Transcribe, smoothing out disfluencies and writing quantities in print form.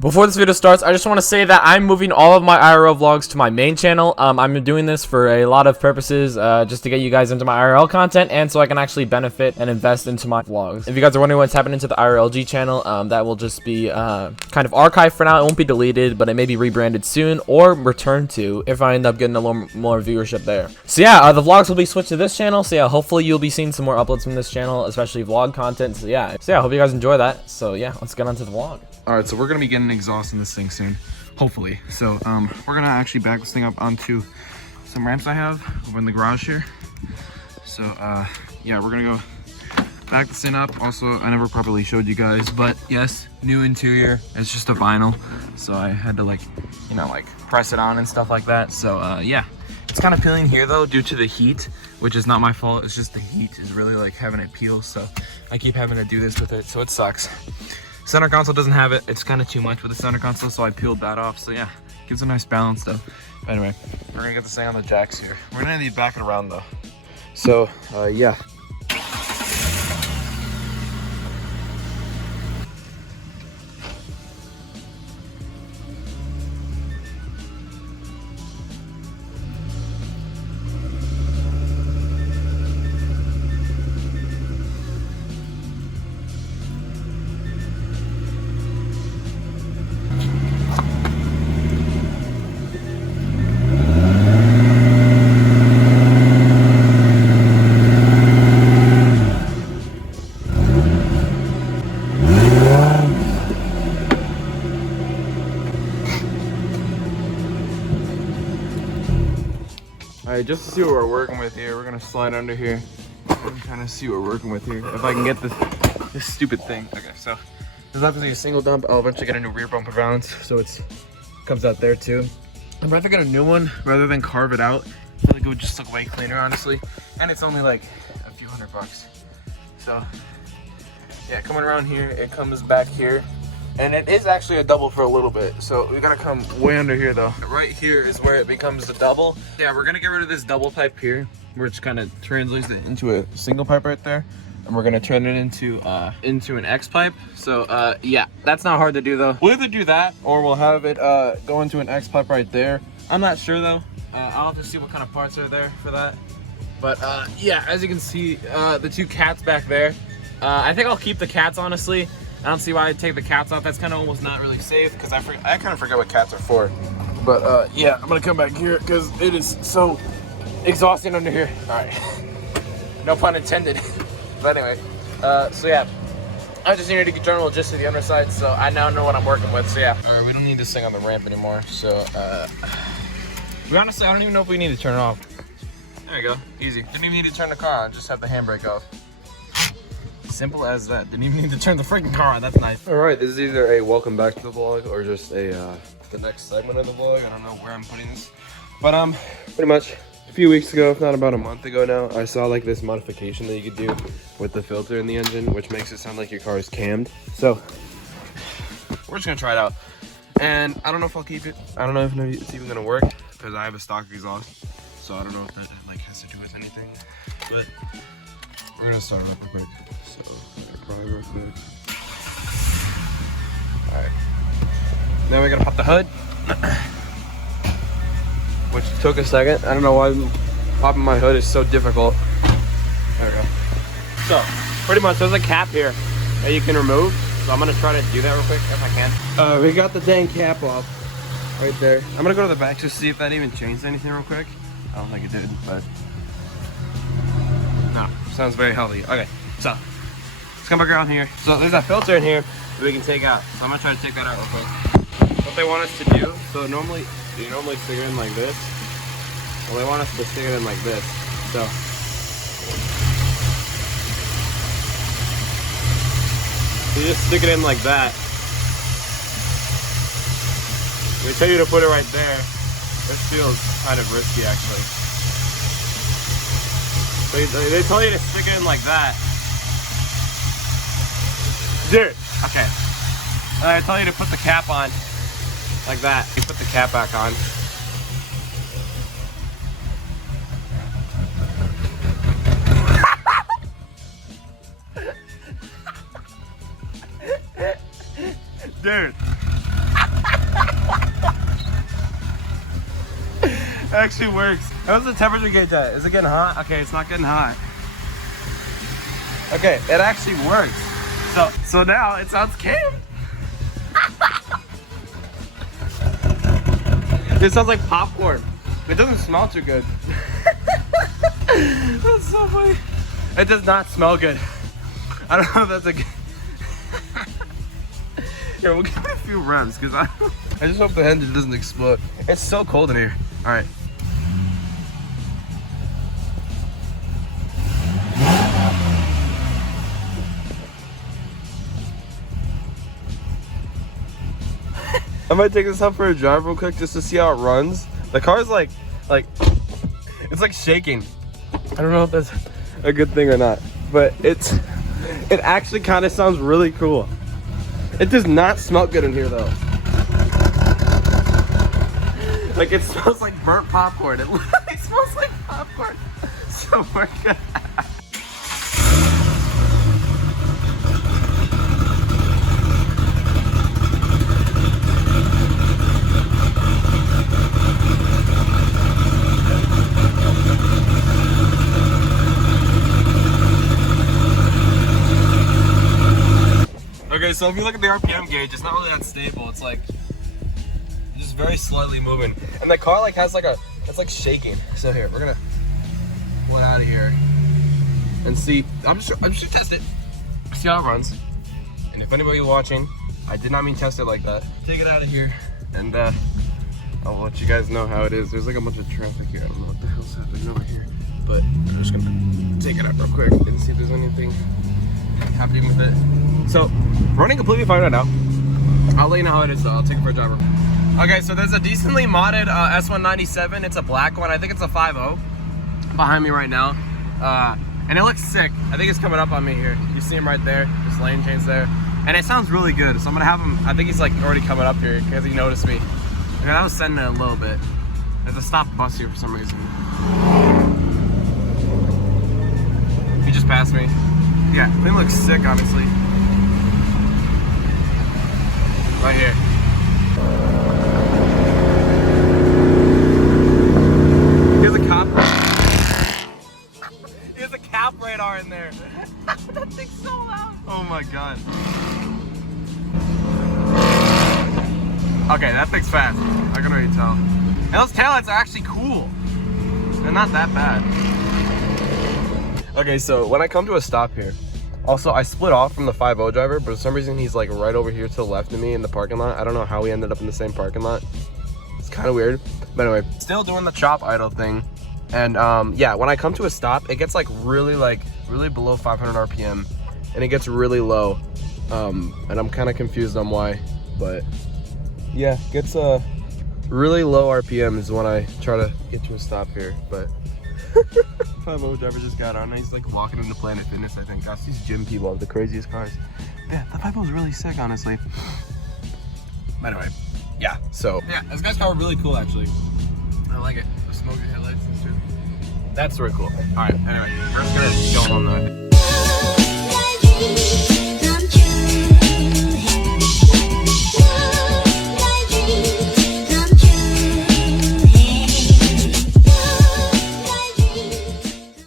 Before this video starts, I just want to say that I'm moving all of my IRL vlogs to my main channel. I'm doing this for a lot of purposes, just to get you guys into my IRL content and so I can actually benefit and invest into my vlogs. If you guys are wondering what's happening to the IRLG channel, that will just be kind of archived for now. It won't be deleted, but it may be rebranded soon or returned to if I end up getting a little more viewership there. So yeah, the vlogs will be switched to this channel. So yeah, hopefully you'll be seeing some more uploads from this channel, especially vlog content. So yeah, I hope you guys enjoy that. So yeah, let's get on to the vlog. All right, so we're gonna be getting exhaust in this thing soon, hopefully. So we're gonna actually back this thing up onto some ramps I have over in the garage here. So yeah, we're gonna go back this thing up. Also, I never properly showed you guys, but yes, new interior. It's just a vinyl, so I had to like press it on and stuff like that. So yeah, it's kind of peeling here though due to the heat, which is not my fault. It's just the heat is really like having it peel, so I keep having to do this with it, so it sucks. Center console doesn't have it. It's kind of too much with the center console, so I peeled that off. So yeah, gives a nice balance though. Anyway, we're gonna get this thing on the jacks here. We're gonna need back and around though. So yeah. Alright, just to see what we're working with here, we're gonna slide under here and kind of see what we're working with here. If I can get this stupid thing. Okay, so there's obviously a single dump. I'll eventually get a new rear bumper balance, so it comes out there too. I'd rather get a new one rather than carve it out. I feel like it would just look way cleaner, honestly. And it's only like a few $100. So yeah, coming around here, it comes back here. And it is actually a double for a little bit, so we gotta come way under here though. Right here is where it becomes a double. Yeah, we're gonna get rid of this double pipe here, which kind of translates it into a single pipe right there, and we're gonna turn it into an X pipe. So yeah, that's not hard to do though. We'll either do that or we'll have it go into an X pipe right there. I'm not sure though. I'll have to see what kind of parts are there for that. But yeah, as you can see, the two cats back there. I think I'll keep the cats, honestly. I don't see why I'd take the cats off. That's kind of almost not really safe because I kind of forget what cats are for. But yeah, I'm gonna come back here because it is so exhausting under here. All right, no pun intended. But anyway, so yeah, I just needed to get general gist of the underside, so I now know what I'm working with. So yeah, all right, we don't need this thing on the ramp anymore. So honestly, I don't even know if we need to turn it off. There you go, easy. Didn't even need to turn the car on. Just have the handbrake off. Simple as that. Didn't even need to turn the freaking car on. That's nice. All right, this is either a welcome back to the vlog or just a the next segment of the vlog. I don't know where I'm putting this, but pretty much a few weeks ago, if not about a month ago now, I saw like this modification that you could do with the filter in the engine, which makes it sound like your car is cammed. So we're just gonna try it out, and I don't know if I'll keep it. I don't know if it's even gonna work because I have a stock exhaust, so I don't know if that like has to do with anything, but we're gonna start it up real quick. So, probably real quick. Alright. Then we're gonna pop the hood. Which took a second. I don't know why popping my hood is so difficult. There we go. So, pretty much there's a cap here that you can remove. So I'm gonna try to do that real quick if I can. We got the dang cap off right there. I'm gonna go to the back just to see if that even changed anything real quick. I don't think it did, but no, sounds very healthy. Okay, so let's come back around here. So there's a filter in here that we can take out. So I'm gonna try to take that out real quick. What they want us to do, so do you normally stick it in like this? Well, they want us to stick it in like this. So you just stick it in like that. They tell you to put it right there. This feels kind of risky actually. They tell you to stick it in like that. Dude, okay. And I tell you to put the cap on like that. You put the cap back on. Dude. actually works. How's the temperature gauge at? Is it getting hot? Okay, it's not getting hot. Okay, it actually works. So now it sounds canned. It sounds like popcorn. It doesn't smell too good. That's so funny. It does not smell good. I don't know if that's a good... Here, we'll give it a few reps because I just hope the engine doesn't explode. It's so cold in here. All right. I might take this out for a drive real quick just to see how it runs. The car's like it's like shaking. I don't know if that's a good thing or not, but it actually kind of sounds really cool. It does not smell good in here though. Like it smells like burnt popcorn. It literally smells like popcorn. So we're good. Okay, so if you look at the RPM gauge, it's not really that stable. It's like just very slightly moving, and the car like has like it's like shaking. So here, we're gonna pull it out of here and see. I'm just gonna test it, see how it runs. And if anybody watching, I did not mean test it like that. Take it out of here, and I'll let you guys know how it is. There's like a bunch of traffic here. I don't know what the hell's happening over here, but I'm just gonna take it out real quick and see if there's anything happening with it. So, running completely fine right now. I'll let you know how it is though. I'll take it for a driver. Okay, so there's a decently modded S197. It's a black one. I think it's a 5.0 behind me right now. And it looks sick. I think it's coming up on me here. You see him right there. Just lane change there. And it sounds really good. So I'm gonna have him, I think he's like already coming up here because he noticed me. And I was sending it a little bit. There's a stop bus here for some reason. He just passed me. Yeah, thing looks sick, honestly. Right here. Here's a cop. Here's a cap radar in there. That thing's so loud. Oh my god. Okay, that thing's fast. I can already tell. And those taillights are actually cool. They're not that bad. Okay, so when I come to a stop here, also I split off from the 5.0 driver, but for some reason he's like right over here to the left of me in the parking lot. I don't know how we ended up in the same parking lot. It's kind of weird. But anyway, still doing the chop idle thing. And yeah, when I come to a stop, it gets like really below 500 RPM, and it gets really low. And I'm kind of confused on why, but yeah, gets really low RPMs when I try to get to a stop here, but 5.0 driver just got on. He's like walking into Planet Fitness, I think. Gosh, these gym people have the craziest cars. Yeah, the 5.0 is really sick, honestly. But anyway, yeah, so. Yeah, this guy's car really cool, actually. I like it. The smoky headlights and shit. That's really cool. All right, anyway, we're just gonna go on the